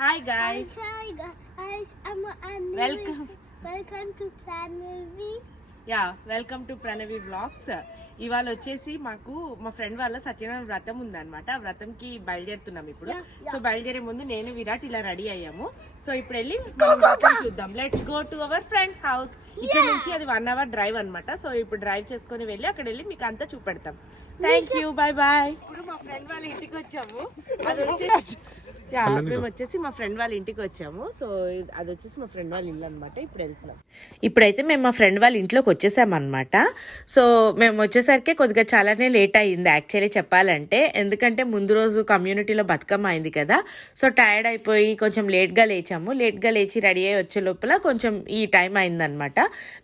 Hi guys. Hi guys. Welcome to Pranavi. Welcome to Pranavi blogs. ఇవాళ వచ్చేసి మాకు మా ఫ్రెండ్ వాళ్ళ సత్యనారాయణ వ్రతం ఉందన్నమాట. ఆ వ్రతంకి బయలుదేరుతున్నాం ఇప్పుడు. సో బయలుదేరే ముందు నేను విరాట్ ఇలా రెడీ అయ్యాము. సో ఇప్పుడు వెళ్ళి చూద్దాం. Let's go to our friend's house. ఇక్కడ నుంచి అది 1 hour డ్రైవ్ అనమాట. సో ఇప్పుడు డ్రైవ్ చేసుకుని వెళ్ళి అక్కడ వెళ్ళి మీకు అంతా చూపెడతాం. Thank you, bye bye. ఇప్పుడు మా ఫ్రెండ్ వాళ్ళ ఇంటికి వచ్చాము. అది వచ్చేసి మేము వచ్చేసి మా ఫ్రెండ్ వాళ్ళ ఇంటికి వచ్చాము. సో అది వచ్చేసి మా ఫ్రెండ్ వాళ్ళ ఇల్లు అనమాట. ఇప్పుడు వెళ్తున్నాం. ఇప్పుడైతే మేము మా ఫ్రెండ్ వాళ్ళ ఇంట్లోకి వచ్చేసామన్నమాట. సో మేము వచ్చేసరికి కొద్దిగా చాలానే లేట్ అయ్యింది యాక్చువల్లీ చెప్పాలంటే. ఎందుకంటే ముందు రోజు కమ్యూనిటీలో బతుకమ్మ అయింది కదా. సో టైర్డ్ అయిపోయి కొంచెం లేట్గా లేచాము. లేట్గా లేచి రెడీ అయ్యి వచ్చే లోపల కొంచెం ఈ టైం అయిందనమాట.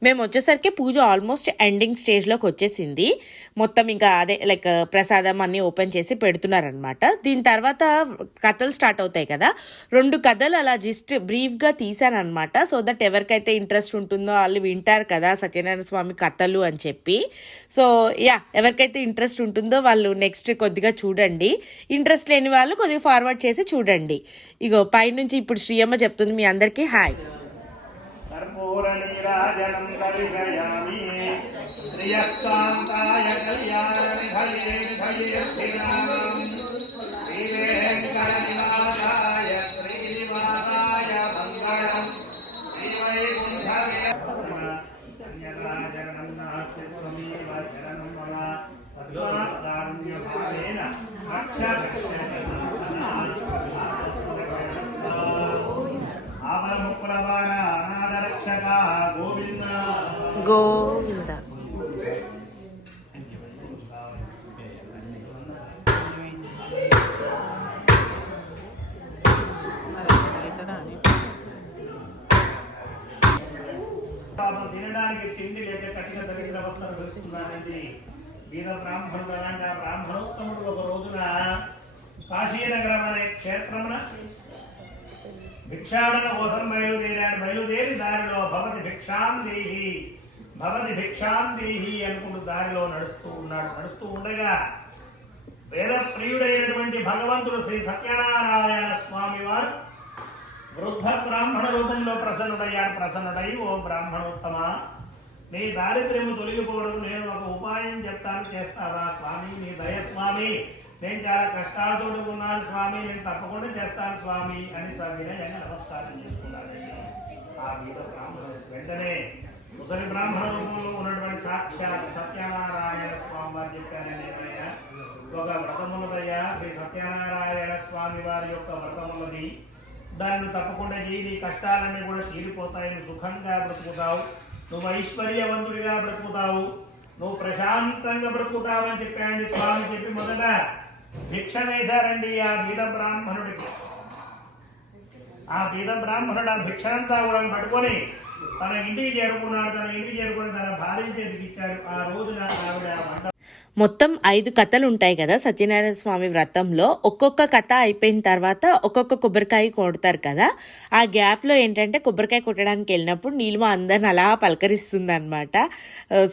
మేము వచ్చేసరికి పూజ ఆల్మోస్ట్ ఎండింగ్ స్టేజ్లోకి వచ్చేసింది. మొత్తం ఇంకా అదే లైక్ ప్రసాదం అన్ని ఓపెన్ చేసి పెడుతున్నారనమాట. దీని తర్వాత కథలు స్టార్ట్ అవుతాయి కదా. 2 కథలు అలా జస్ట్ బ్రీఫ్గా తీసానమాట. సో దట్ ఎవరికైతే ఇంట్రెస్ట్ ఉంటుందో వాళ్ళు వింటారు కదా సత్యనారాయణ స్వామి కథలు అని చెప్పి. సో ఎవరికైతే ఇంట్రెస్ట్ ఉంటుందో వాళ్ళు నెక్స్ట్ కొద్దిగా చూడండి. ఇంట్రెస్ట్ లేని వాళ్ళు కొద్దిగా ఫార్వర్డ్ చేసి చూడండి. ఇగో పైనుంచి ఇప్పుడు శ్రీయమ్మ చెప్తుంది మీ అందరికీ హాయ్. గోవింద. తినడానికి తిండి లేక కఠిన దరిద్ర అవస్థను తెలుసుకున్నానండి. వీర బ్రాహ్మణుడు అలాంటి ఆ బ్రాహ్మణోత్తముడు ఒక రోజున కాశీనగరం అనే క్షేత్రమున భిక్షాటన కోసం బయలుదేరి దారిలో భవతి భిక్షాం దేహి అనుకుంటూ దారిలో నడుస్తూ ఉండగా వేద ప్రియుడైనటువంటి భగవంతుడు శ్రీ సత్యనారాయణ స్వామి వారు వృద్ధ బ్రాహ్మణ రూపంలో ప్రసన్నుడై ఓ బ్రాహ్మణోత్తమ, నీ దారిద్ర్యము తొలగిపోవడం నేను ఒక ఉపాయం చెప్తాను, చేస్తావా స్వామి? నీ దయ స్వామి, నేను చాలా కష్టాలతో ఉన్నాను స్వామి, నేను తప్పకుండా చేస్తాను స్వామి అని వినయంగా నమస్కారం చేసుకున్నాడు. ఆ వీర బ్రాహ్మణుడు వెంటనే ముసలి బ్రాహ్మణ రూపంలో ఉన్నటువంటి సాక్షాత్ సత్యనారాయణ స్వామి వారు చెప్పారని ఏమైనా ఒక వ్రతమున్నదయ్యా, శ్రీ సత్యనారాయణ స్వామి వారి యొక్క వ్రతమున్నది, దాన్ని తప్పకుండా నీ కష్టాలన్నీ కూడా తీరిపోతాయి, నువ్వు సుఖంగా బ్రతుకుతావు, నువ్వు ఐశ్వర్యవంతుడిగా బ్రతుకుతావు, నువ్వు ప్రశాంతంగా బ్రతుకుతావు అని చెప్పాడండి స్వామి. చెప్పి మొదట భిక్ష వేశారండి ఆ బీద బ్రాహ్మణుడికి. ఆ బీద బ్రాహ్మణుడు ఆ భిక్షనంతా కూడా పట్టుకొని తన ఇంటికి చేరుకున్నాడు. తన భార్య చేతికి ఇచ్చాడు. ఆ రోజున ఆవిడ మొత్తం 5 కథలు ఉంటాయి కదా సత్యనారాయణ స్వామి వ్రతంలో. ఒక్కొక్క కథ అయిపోయిన తర్వాత ఒక్కొక్క కొబ్బరికాయ కొడతారు కదా. ఆ గ్యాప్లో ఏంటంటే కొబ్బరికాయ కొట్టడానికి వెళ్ళినప్పుడు నీలిమ అందరిని అలా పలకరిస్తుంది అనమాట.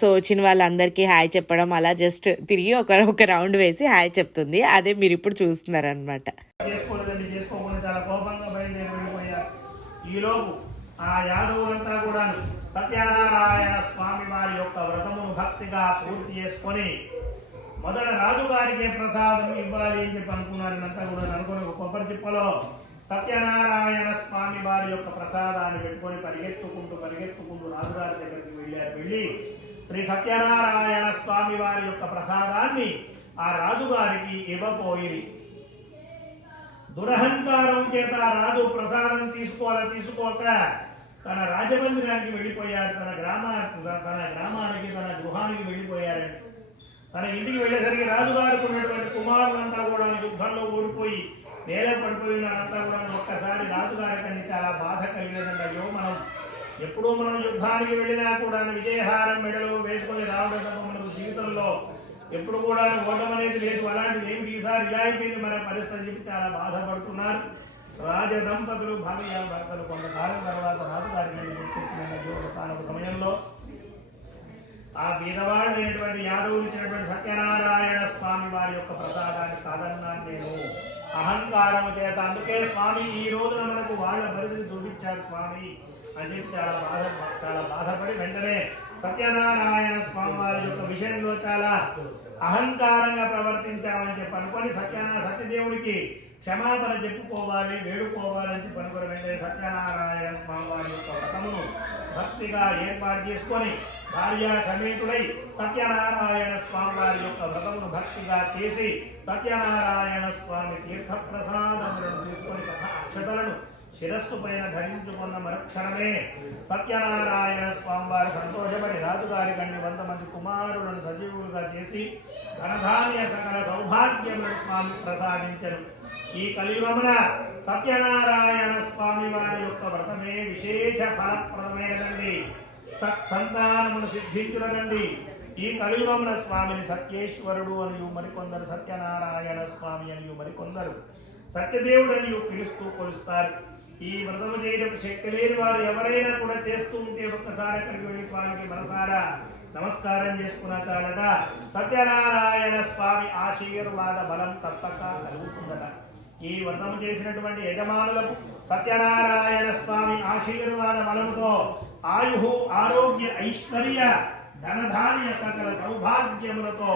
సో వచ్చిన వాళ్ళందరికీ హాయ్ చెప్పడం, అలా జస్ట్ తిరిగి ఒక రౌండ్ వేసి హాయ్ చెప్తుంది. అదే మీరు ఇప్పుడు చూస్తున్నారనమాట. ఆ యాదవులంతా కూడా సత్యనారాయణ స్వామి వారి యొక్క వ్రతమును భక్తిగా పూర్తి చేసుకొని మొదట రాజుగారికి ప్రసాదం ఇవ్వాలి అని చెప్పి అనుకున్నారంతా కూడా అనుకుని ఒక కొబ్బరి చిప్పలో సత్యనారాయణ స్వామి వారి యొక్క ప్రసాదాన్ని పెట్టుకొని పరిగెత్తుకుంటూ రాజుగారి దగ్గరికి వెళ్ళి శ్రీ సత్యనారాయణ స్వామి వారి యొక్క ప్రసాదాన్ని ఆ రాజుగారికి ఇవ్వపోయి దురహంకారం చేత రాజు ప్రసాదం తీసుకోక తన రాజమందిరానికి వెళ్ళిపోయారు. తన గ్రామానికి తన గృహానికి వెళ్ళిపోయారండి. తన ఇంటికి వెళ్ళేసరికి రాజుగారికి ఉన్నటువంటి కుమారులంతా కూడా యుద్ధంలో ఓడిపోయి నేల పడిపోయినారంతా కూడా ఒక్కసారి రాజుగారికి చాలా బాధ కలిగినదండి. అయ్యో, ఎప్పుడూ మనం యుద్ధానికి వెళ్ళినా కూడా విజయహారం మెడలు వేసుకొని రావడం తప్ప మనకు జీవితంలో ఎప్పుడు కూడా ఓటం అనేది లేదు. అలాంటిది ఏమిటి ఈసారి ఇలా అయిపోయింది మన పరిస్థితి చెప్పి చాలా బాధపడుతున్నారు. రాజదంపతులు భార్య భర్తలు కొంతకాలం తర్వాత రాజుగారికి గుర్తించిన సమయంలో ఆ బీదవాడైనటువంటి యాదవులు ఇచ్చినటువంటి సత్యనారాయణ స్వామి వారి యొక్క ప్రసాదాన్ని కాదన్నాను నేను అహంకారము చేత. అందుకే స్వామి ఈ రోజున మనకు వాళ్ళ పరిధిని చూపించారు స్వామి అని చెప్పి చాలా బాధపడి వెంటనే సత్యనారాయణ స్వామి వారి యొక్క విషయంలో చాలా అహంకారంగా ప్రవర్తించామని చెప్పి అనుకొని సత్యదేవుడికి క్షమాపణ చెప్పుకోవాలి, వేడుకోవాలని చెప్పి అనుకుని వెంటనే సత్యనారాయణ స్వామి వారి యొక్క వ్రతమును భక్తిగా ఏర్పాటు చేసుకొని భార్యా సమేతుడై సత్యనారాయణ స్వామి వారి యొక్క వ్రతమును భక్తిగా చేసి సత్యనారాయణ స్వామి తీర్థ ప్రసాదములను తీసుకొని అక్షతలను శిరస్సు పైన ధరించుకున్న మరుక్షణమే సత్యనారాయణ స్వామి వారు సంతోషపడి రాజుగారి కండి 100 మంది కుమారులను సజీవులుగా చేసి ధనధాన్య సకల సౌభాగ్యములను స్వామి ప్రసాదించరు. ఈ కలియుగమున సత్యనారాయణ స్వామి వారి యొక్క వ్రతమే విశేష ఫలప్రదమైనదండి. సత్సంతానమును సిద్ధించునదండి. ఈ కలియుగమున స్వామిని సత్యేశ్వరుడు అనియు మరికొందరు, సత్యనారాయణ స్వామి అనియు మరికొందరు, సత్యదేవుడు అనియు పిలుస్తూ కొలుస్తారు. ఈ వ్రతము చేయడం శక్తి లేని వారు ఎవరైనా కూడా చేస్తూ ఉంటే ఒక్కసారి అక్కడికి వెళ్ళి స్వామికి మనసారా నమస్కారం చేసుకున్న చాలట సత్యనారాయణ స్వామి ఆశీర్వాద బలం తప్పక కలుగుతుందట. ఈ వ్రతము చేసినటువంటి యజమానులకు సత్యనారాయణ స్వామి ఆశీర్వాద బలముతో ఆయు ఆరోగ్య ఐశ్వర్య ధనధాన్య సకల సౌభాగ్యములతో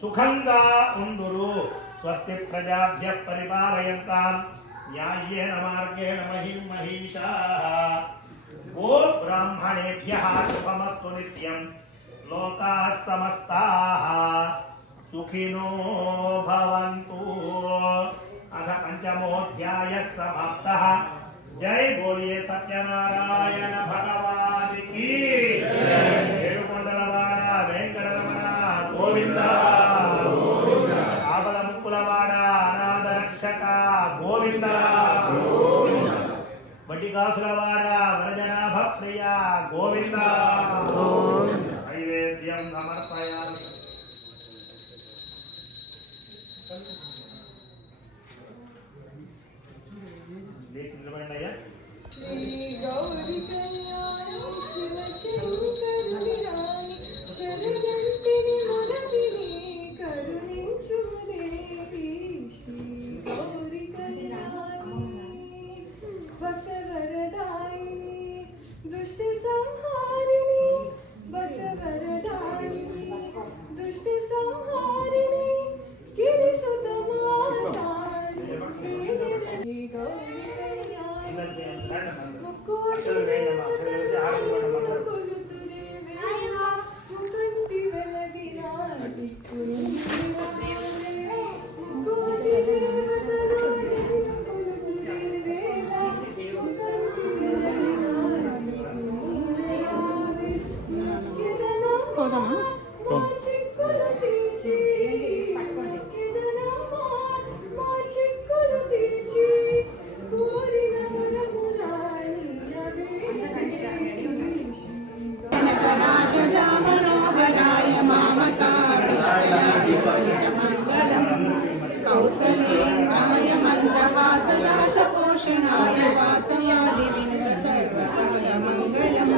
సుఖంగా ఉందురు. స్వస్తి ప్రజాభ్య పరిపాలయంతాం న్యాయేన మార్గేణ మహిషాః. ఓ బ్రాహ్మణేభ్యః శుభమస్తు నిత్యం. లోకాః సమస్తాః సుఖినో భవంతు. అథ పంచమోऽధ్యాయः సమాప్తः. జై బోలియే సత్యనారాయణ భగవాన్ కి ఏడుకొండలవాడ వెంకటరమణ గోవింద. ఆపద ముక్కులవాడ అనాథ రక్షక గోవింద. వడ్డికాసులవాడ వరజనాభ ప్రియ గోవింద. నైవేద్యం సమర్పయామి. లేచి నిలబడండి అయ్యా. గౌరీ కళ్యాణం శివ శంకరుని రాణి శరణంటిని మొదటిని కరుణించు దేవి. శ్రీ గౌరీ కళ్యాణి భక్తవరదాయిని దుష్ట సంహారిణి. భక్తవరదాయిని దుష్ట సంహారిణి గిరిసుతమాతాని గౌరీ कौसलेन्द्राय मन्दहासदासपोषणाय वासवादि विनुत सर्वकाय मङ्गलम्.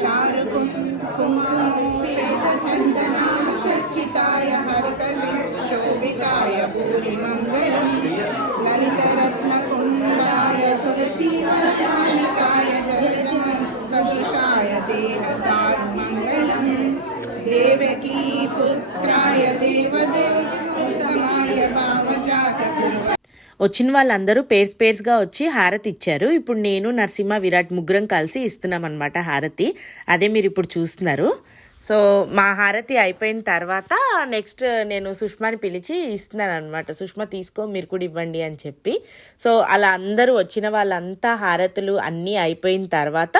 चारुकुङ्कुमोपेतचन्दनाचर्चिताय हरकलिशोभिताय भूरिमङ्गलम्. ललितरत्नकुण्डाय तुलसीवनकालिकाय जलजनसदृशाय देहदारुमङ्गलम्. देवकी पुत्राय देवदेवोत्तमाय भावजातकुर्व. వచ్చిన వాళ్ళందరూ పేర్స్గా వచ్చి హారతి ఇచ్చారు. ఇప్పుడు నేను నరసింహ విరాట్ ముగ్గురం కలిసి ఇస్తున్నాం అనమాట హారతి. అదే మీరు ఇప్పుడు చూస్తున్నారు. సో మా హారతి అయిపోయిన తర్వాత నెక్స్ట్ నేను సుష్మాని పిలిచి ఇస్తున్నాను అనమాట. సుష్మా తీసుకో మీరు కూడా ఇవ్వండి అని చెప్పి. సో అలా అందరూ వచ్చిన వాళ్ళంతా హారతులు అన్నీ అయిపోయిన తర్వాత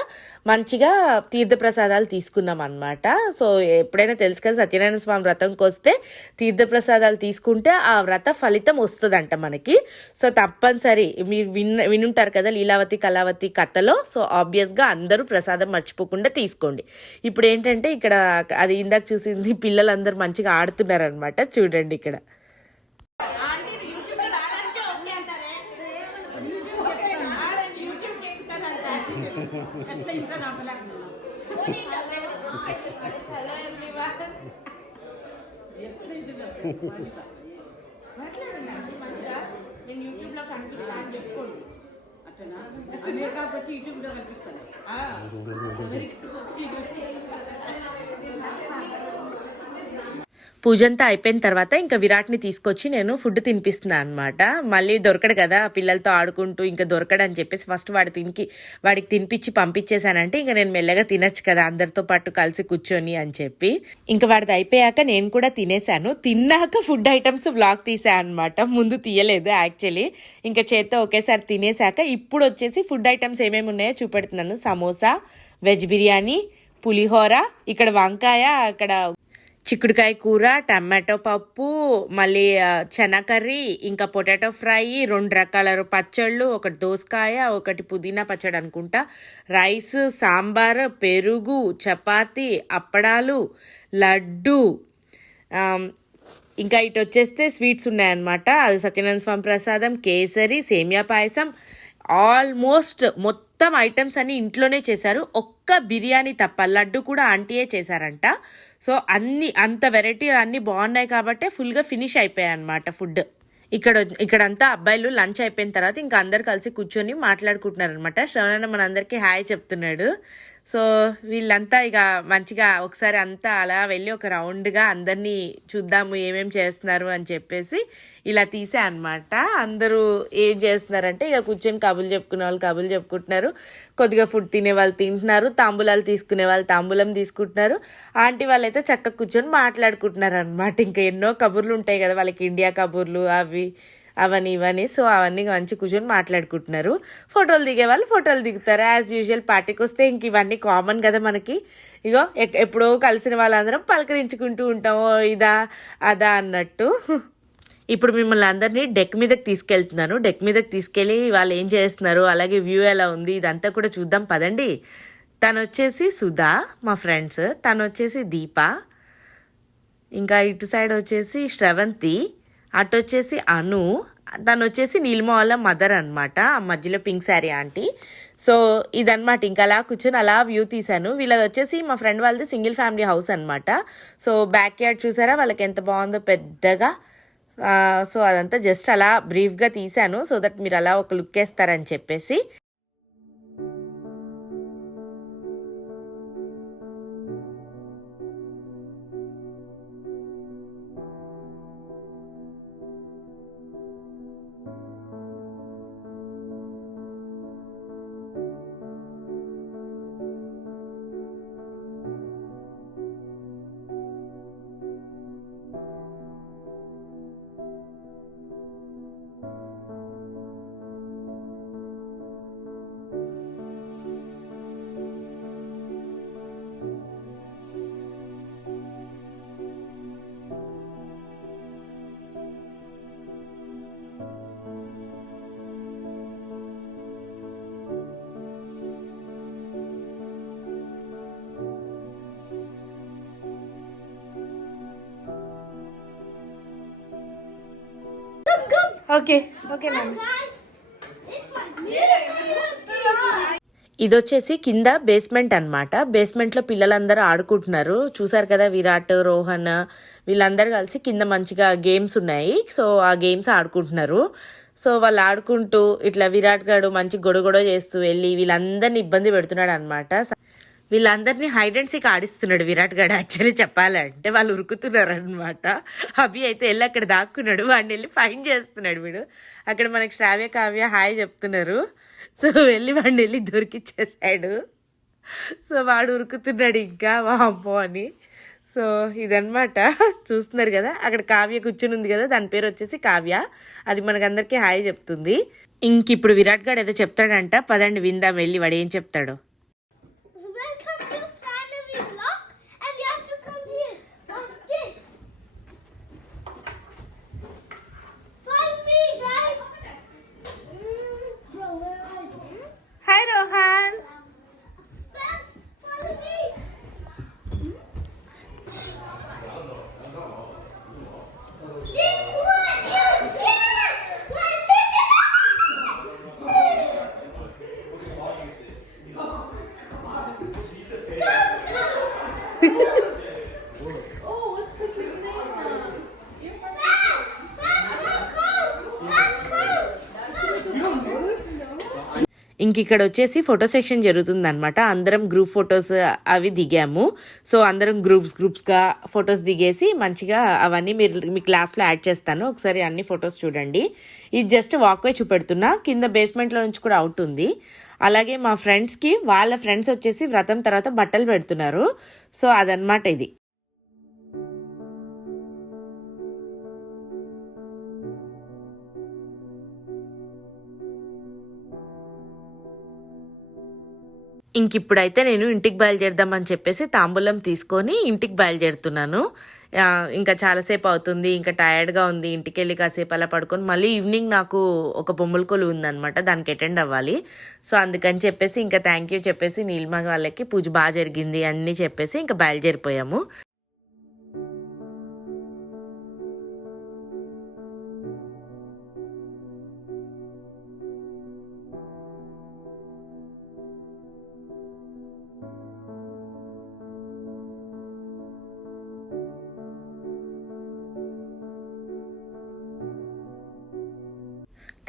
మంచిగా తీర్థప్రసాదాలు తీసుకున్నాం అనమాట. సో ఎప్పుడైనా తెలుసు కదా సత్యనారాయణ స్వామి వ్రతంకి వస్తే తీర్థప్రసాదాలు తీసుకుంటే ఆ వ్రత ఫలితం వస్తుందంట మనకి. సో తప్పనిసరి మీరు వినుంటారు కదా లీలావతి కళావతి కథలో. సో ఆబ్వియస్గా అందరూ ప్రసాదం మర్చిపోకుండా తీసుకోండి. ఇప్పుడు ఏంటంటే ఇక్కడ అది ఇందాక చూసింది పిల్లలందరూ మంచిగా ఆడుతున్నారు అనమాట. చూడండి ఇక్కడ మాట్లాడండి మంచిగా నేను యూట్యూబ్లో కనిపిస్తా అని చెప్పుకోండి. అట్లనా అమెరికాకి వచ్చి యూట్యూబ్లో కనిపిస్తాను. అమెరికాకి వచ్చి పూజంతా అయిపోయిన తర్వాత ఇంకా విరాట్ని తీసుకొచ్చి నేను ఫుడ్ తినిపిస్తున్నాను అనమాట. మళ్ళీ దొరకడు కదా పిల్లలతో ఆడుకుంటూ, ఇంకా దొరకడు అని చెప్పేసి ఫస్ట్ వాడికి తినిపించి పంపించేశానంటే ఇంకా నేను మెల్లగా తినచ్చు కదా అందరితో పాటు కలిసి కూర్చొని అని చెప్పి. ఇంకా వాడిది అయిపోయాక నేను కూడా తినేసాను. తిన్నాక ఫుడ్ ఐటమ్స్ వ్లాగ్ తీసాను అనమాట. ముందు తీయలేదు యాక్చువల్లీ. ఇంకా చేత్తో ఒకేసారి తినేసాక ఇప్పుడు వచ్చేసి ఫుడ్ ఐటమ్స్ ఏమేమి ఉన్నాయో చూపెడుతున్నాను. సమోసా, వెజ్ బిర్యానీ, పులిహోర, ఇక్కడ వంకాయ, అక్కడ చిక్కుడుకాయ కూర, టమాటో పప్పు, మళ్ళీ చనా కర్రీ, ఇంకా పొటాటో ఫ్రై, 2 రకాల పచ్చళ్ళు, ఒకటి దోసకాయ, ఒకటి పుదీనా పచ్చడి అనుకుంటా, రైస్, సాంబార్, పెరుగు, చపాతి, అప్పడాలు, లడ్డు, ఇంకా ఇటు వచ్చేస్తే స్వీట్స్ ఉన్నాయన్నమాట. అది సత్యనారాయణ స్వామి ప్రసాదం, కేసరి, సేమియా పాయసం, ఆల్మోస్ట్ మొత్తం ఐటమ్స్ అన్ని ఇంట్లోనే చేశారు. ఒక్క బిర్యానీ తప్ప, లడ్డు కూడా ఆంటీయే చేశారంట. సో అంత వెరైటీ అన్నీ బాగున్నాయి కాబట్టి ఫుల్గా ఫినిష్ అయిపోయాయి అనమాట ఫుడ్. ఇక్కడంతా అబ్బాయిలు లంచ్ అయిపోయిన తర్వాత ఇంకా అందరు కలిసి కూర్చొని మాట్లాడుకుంటున్నారు అనమాట. శ్రవణ మనందరికీ హాయ్ చెప్తున్నాడు. సో వీళ్ళంతా ఇక మంచిగా ఒకసారి అంతా అలా వెళ్ళి ఒక రౌండ్గా అందరినీ చూద్దాము ఏమేమి చేస్తున్నారు అని చెప్పేసి ఇలా తీసా అనమాట. అందరూ ఏం చేస్తున్నారంటే ఇక కూర్చొని కబుర్లు చెప్పుకునే వాళ్ళు కబుర్లు చెప్పుకుంటున్నారు, కొద్దిగా ఫుడ్ తినే వాళ్ళు తింటున్నారు, తాంబూలాలు తీసుకునే వాళ్ళు తాంబూలం తీసుకుంటున్నారు, ఆంటీ వాళ్ళైతే చక్కగా కూర్చొని మాట్లాడుకుంటున్నారు అనమాట. ఇంకా ఎన్నో కబుర్లు ఉంటాయి కదా వాళ్ళకి, ఇండియా కబుర్లు అవన్నీ ఇవన్నీ. సో అవన్నీ మంచి కూర్చొని మాట్లాడుకుంటున్నారు. ఫోటోలు దిగే వాళ్ళు ఫోటోలు దిగుతారు యాజ్ యూజువల్. పార్టీకి వస్తే ఇంక ఇవన్నీ కామన్ కదా మనకి. ఇగో ఎప్పుడో కలిసిన వాళ్ళందరం పలకరించుకుంటూ ఉంటాము, ఇదా అదా అన్నట్టు. ఇప్పుడు మిమ్మల్ని అందరినీ డెక్ మీదకి తీసుకెళ్తున్నాను. డెక్ మీదకి తీసుకెళ్ళి వాళ్ళు ఏం చేస్తున్నారు, అలాగే వ్యూ ఎలా ఉంది, ఇదంతా కూడా చూద్దాం పదండి. తను వచ్చేసి సుధా మా ఫ్రెండ్స్, తను వచ్చేసి దీప, ఇంకా ఇటు సైడ్ వచ్చేసి శ్రవంతి, అటు వచ్చేసి అను, తను వచ్చేసి నీలిమ వాళ్ళ మదర్ అనమాట, మధ్యలో పింక్ శారీ ఆంటీ. సో ఇదనమాట. ఇంకా అలా కూర్చొని అలా వ్యూ తీశాను. వీళ్ళది వచ్చేసి మా ఫ్రెండ్ వాళ్ళది సింగిల్ ఫ్యామిలీ హౌస్ అనమాట. సో బ్యాక్ యార్డ్ చూసారా వాళ్ళకి ఎంత బాగుందో పెద్దగా. సో అదంతా జస్ట్ అలా బ్రీఫ్గా తీశాను సో దట్ మీరు అలా ఒక లుక్ వేస్తారని చెప్పేసి. ఓకే ఓకే ఇది వచ్చేసి కింద బేస్మెంట్ అనమాట. బేస్మెంట్లో పిల్లలందరూ ఆడుకుంటున్నారు. చూసారు కదా విరాట్, రోహన్ వీళ్ళందరూ కలిసి కింద మంచిగా గేమ్స్ ఉన్నాయి. సో ఆ గేమ్స్ ఆడుకుంటున్నారు. సో వాళ్ళు ఆడుకుంటూ ఇట్లా విరాట్ గాడు మంచి గొడవ చేస్తూ వెళ్ళి వీళ్ళందరినీ ఇబ్బంది పెడుతున్నాడు అనమాట. వీళ్ళందరినీ హైడ్ అండ్ సీక్ ఆడిస్తున్నాడు విరాట్ గాడు. యాక్చువల్లీ చెప్పాలంటే వాళ్ళు ఉరుకుతున్నారు అనమాట. అభి అయితే వెళ్ళి అక్కడ దాక్కున్నాడు, వాడిని వెళ్ళి ఫైండ్ చేస్తున్నాడు వీడు. అక్కడ మనకి శ్రావ్య కావ్య హాయ్ చెప్తున్నారు. సో వాడిని వెళ్ళి దొరికిచ్చేసాడు. సో వాడు ఉరుకుతున్నాడు ఇంకా వామ్మో అని. సో ఇదనమాట చూస్తున్నారు కదా. అక్కడ కావ్య కూర్చుని ఉంది కదా, దాని పేరు వచ్చేసి కావ్య. అది మనకందరికీ హాయ్ చెప్తుంది. ఇంక ఇప్పుడు విరాట్ గాడు ఏదో చెప్తాడంట, పదండి విందాం వెళ్ళి వాడు ఏం చెప్తాడో. Hi Rohan. Oh, what's the kid's name? ఇంక ఇక్కడ వచ్చేసి ఫోటో సెక్షన్ జరుగుతుంది అనమాట. అందరం గ్రూప్ ఫొటోస్ అవి దిగాము. సో అందరం గ్రూప్స్గా ఫొటోస్ దిగేసి మంచిగా అవన్నీ మీ క్లాస్లో యాడ్ చేస్తాను. ఒకసారి అన్ని ఫొటోస్ చూడండి. ఇది జస్ట్ వాక్వే చూపెడుతున్నా, కింద బేస్మెంట్లో నుంచి కూడా అవుట్ ఉంది. అలాగే మా ఫ్రెండ్స్కి వాళ్ళ ఫ్రెండ్స్ వచ్చేసి వ్రతం తర్వాత బట్టలు పెడుతున్నారు. సో అదనమాట ఇది. ఇంకిప్పుడైతే నేను ఇంటికి బయలుదేరదామని చెప్పేసి తాంబూలం తీసుకొని ఇంటికి బయలుదేరుతున్నాను. ఇంకా చాలాసేపు అవుతుంది, ఇంకా టైర్డ్గా ఉంది. ఇంటికి వెళ్ళి కాసేపు అలా పడుకొని మళ్ళీ ఈవినింగ్ నాకు ఒక బొమ్మల కొలు ఉందనమాట, దానికి అటెండ్ అవ్వాలి. సో అందుకని చెప్పేసి ఇంకా థ్యాంక్ యూ చెప్పేసి నీలిమ వాళ్ళకి పూజ బాగా జరిగింది అన్నీ చెప్పేసి ఇంకా బయలుదేరిపోయాము.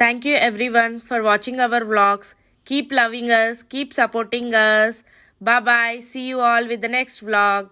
Thank you everyone for watching our vlogs. Keep loving us, keep supporting us. Bye bye. See you all with the next vlog.